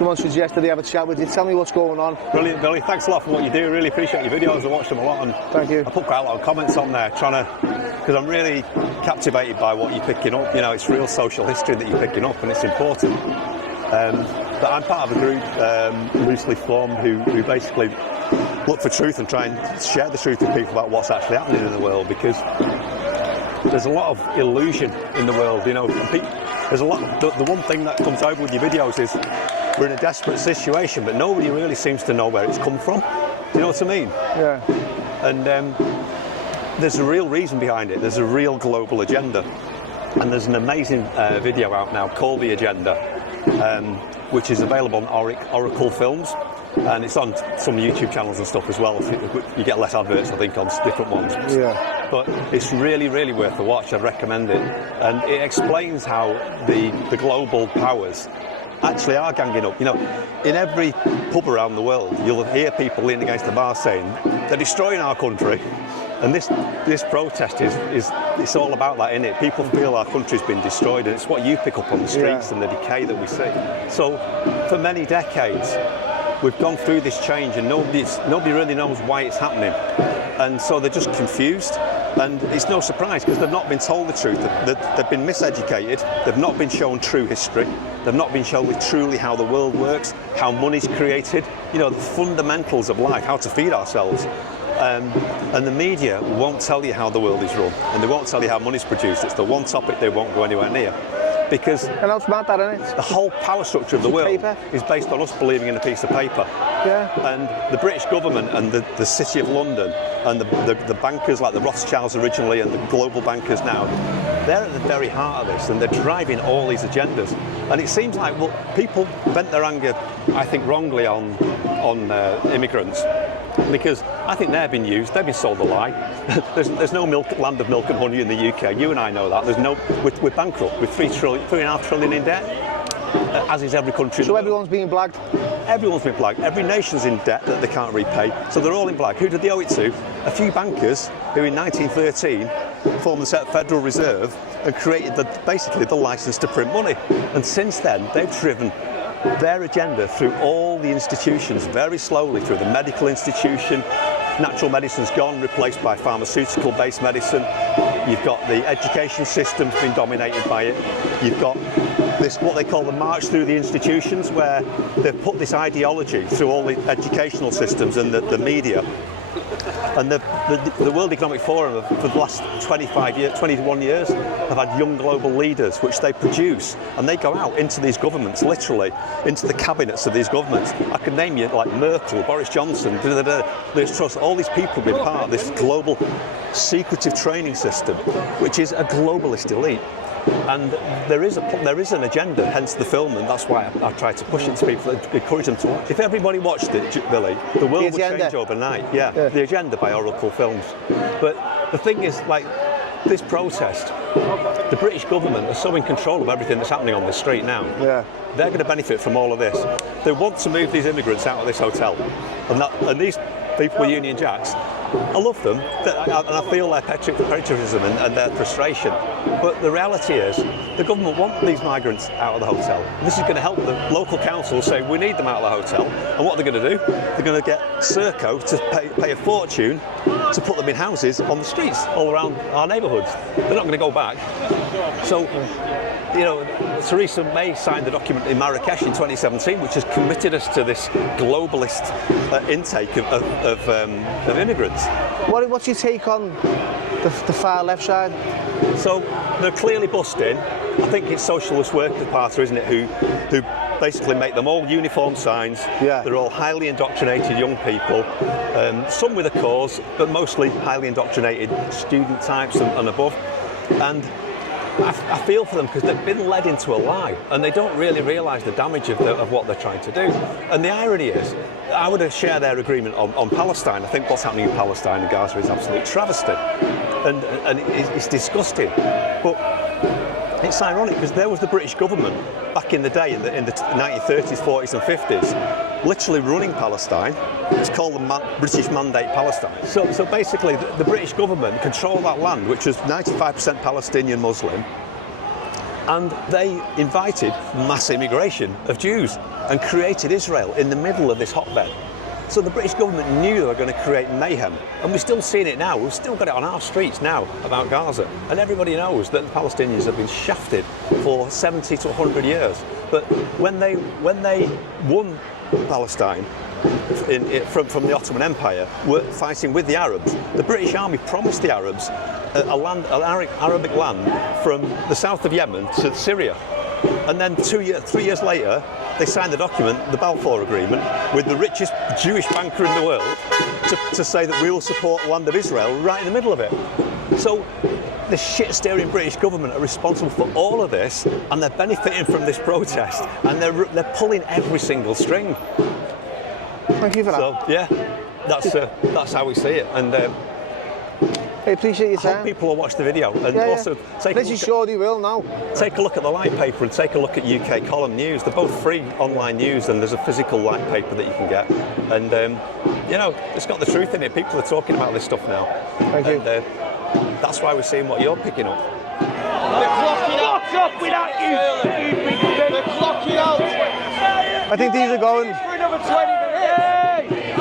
someone suggested they have a chat with you. Tell me what's going on. Brilliant, Billy. Thanks a lot for what you do. Really appreciate your videos. I watch them a lot, and Thank you. I put quite a lot of comments on there, because I'm really captivated by what you're picking up. You know, it's real social history that you're picking up, and it's important. But I'm part of a group loosely formed who basically look for truth and try and share the truth with people about what's actually happening in the world, because there's a lot of illusion in the world. You know, there's a lot. The one thing that comes over with your videos is we're in a desperate situation, but nobody really seems to know where it's come from. Do you know what I mean? Yeah. And there's a real reason behind it. There's a real global agenda, and there's an amazing video out now called The Agenda, which is available on Oracle Films, and it's on some YouTube channels and stuff as well. You get less adverts, I think, on different ones. Yeah. But it's really, really worth a watch. I'd recommend it. And it explains how the global powers actually are ganging up. You know, in every pub around the world, you'll hear people leaning against the bar saying, they're destroying our country. And this protest is it's all about that, isn't it? People feel our country's been destroyed, and it's what you pick up on the streets and the decay that we see. So for many decades, we've gone through this change, and nobody really knows why it's happening. And so they're just confused. And it's no surprise, because they've not been told the truth. They've been miseducated. They've not been shown true history. They've not been shown truly how the world works, how money's created, you know, the fundamentals of life, how to feed ourselves. And the media won't tell you how the world is run, and they won't tell you how money's produced. It's the one topic they won't go anywhere near. Because and that's mad, that, isn't it? The whole power structure of the world is based on us believing in a piece of paper. Yeah. And the British government and the City of London and the bankers like the Rothschilds originally and the global bankers now, they're at the very heart of this, and they're driving all these agendas. And it seems like, well, people vent their anger, I think, wrongly on immigrants, because I think they've been used, they've been sold a lie. there's no land of milk and honey in the UK. You and I know that. We're bankrupt with $3.5 trillion in debt, as is every country. So everyone's being blagged? Everyone's been blagged. Every nation's in debt that they can't repay. So they're all in black. Who did they owe it to? A few bankers who in 1913 formed the Federal Reserve and created basically the license to print money. And since then, they've driven their agenda through all the institutions, very slowly, through the medical institution. Natural medicine's gone, replaced by pharmaceutical-based medicine. You've got the education system's been dominated by it. You've got this, what they call the march through the institutions, where they've put this ideology through all the educational systems and the media. And the World Economic Forum, for the last 21 years, have had young global leaders, which they produce, and they go out into these governments, literally, into the cabinets of these governments. I could name you, like Merkel, Boris Johnson, Liz Truss, all these people have been part of this global secretive training system, which is a globalist elite. And there is an agenda, hence the film, and that's why I try to push it to people, encourage them to watch. If everybody watched it, Billy, the world would change overnight. Yeah, The Agenda by Oracle Films. But the thing is, like, this protest, the British government are so in control of everything that's happening on the street now. Yeah. They're going to benefit from all of this. They want to move these immigrants out of this hotel, and these people with Union Jacks, I love them, and I feel their patriotism and their frustration. But the reality is, the government want these migrants out of the hotel. This is going to help the local council say, we need them out of the hotel. And what they're going to do, they're going to get Serco to pay a fortune to put them in houses on the streets all around our neighbourhoods. They're not going to go back. So, you know, Theresa May signed the document in Marrakesh in 2017, which has committed us to this globalist intake of immigrants. What's your take on the far left side? So they're clearly busting. I think it's Socialist Workers' Party, isn't it, who basically make them all uniform signs. Yeah. They're all highly indoctrinated young people, some with a cause, but mostly highly indoctrinated student types and above. And I feel for them, because they've been led into a lie, and they don't really realise the damage of what they're trying to do. And the irony is, I would share their agreement on Palestine. I think what's happening in Palestine and Gaza is absolute travesty, and it's disgusting. But it's ironic, because there was the British government back in the day, in the 1930s, 40s and 50s, literally running Palestine. It's called the British Mandate Palestine. So basically, the British government controlled that land, which was 95% Palestinian Muslim, And they invited mass immigration of Jews and created Israel in the middle of this hotbed. So the British government knew they were going to create mayhem, and we're still seeing it now. We've still got it on our streets now about Gaza, and everybody knows that the Palestinians have been shafted for 70 to 100 years. But when they won Palestine from the Ottoman Empire, were fighting with the Arabs, the British Army promised the Arabs an Arabic land from the south of Yemen to Syria. And then 3 years later, they signed the document, the Balfour Agreement, with the richest Jewish banker in the world to say that we will support the land of Israel right in the middle of it. So the shit-steering British government are responsible for all of this, and they're benefiting from this protest, and they're pulling every single string. Thank you for that. So yeah, that's how we see it. And I appreciate your I time. hope people will watch the video, and also take a look sure they will now. Take a look at the light paper and take a look at UK Column News. They're both free online news, and there's a physical light paper that you can get. And you know, it's got the truth in it. People are talking about this stuff now. Thank you. That's why we're seeing what you're picking up. They're clocking out. What's up with that, you big bitch? They're clocking out. I think these are going. For another 20 minutes. Hey!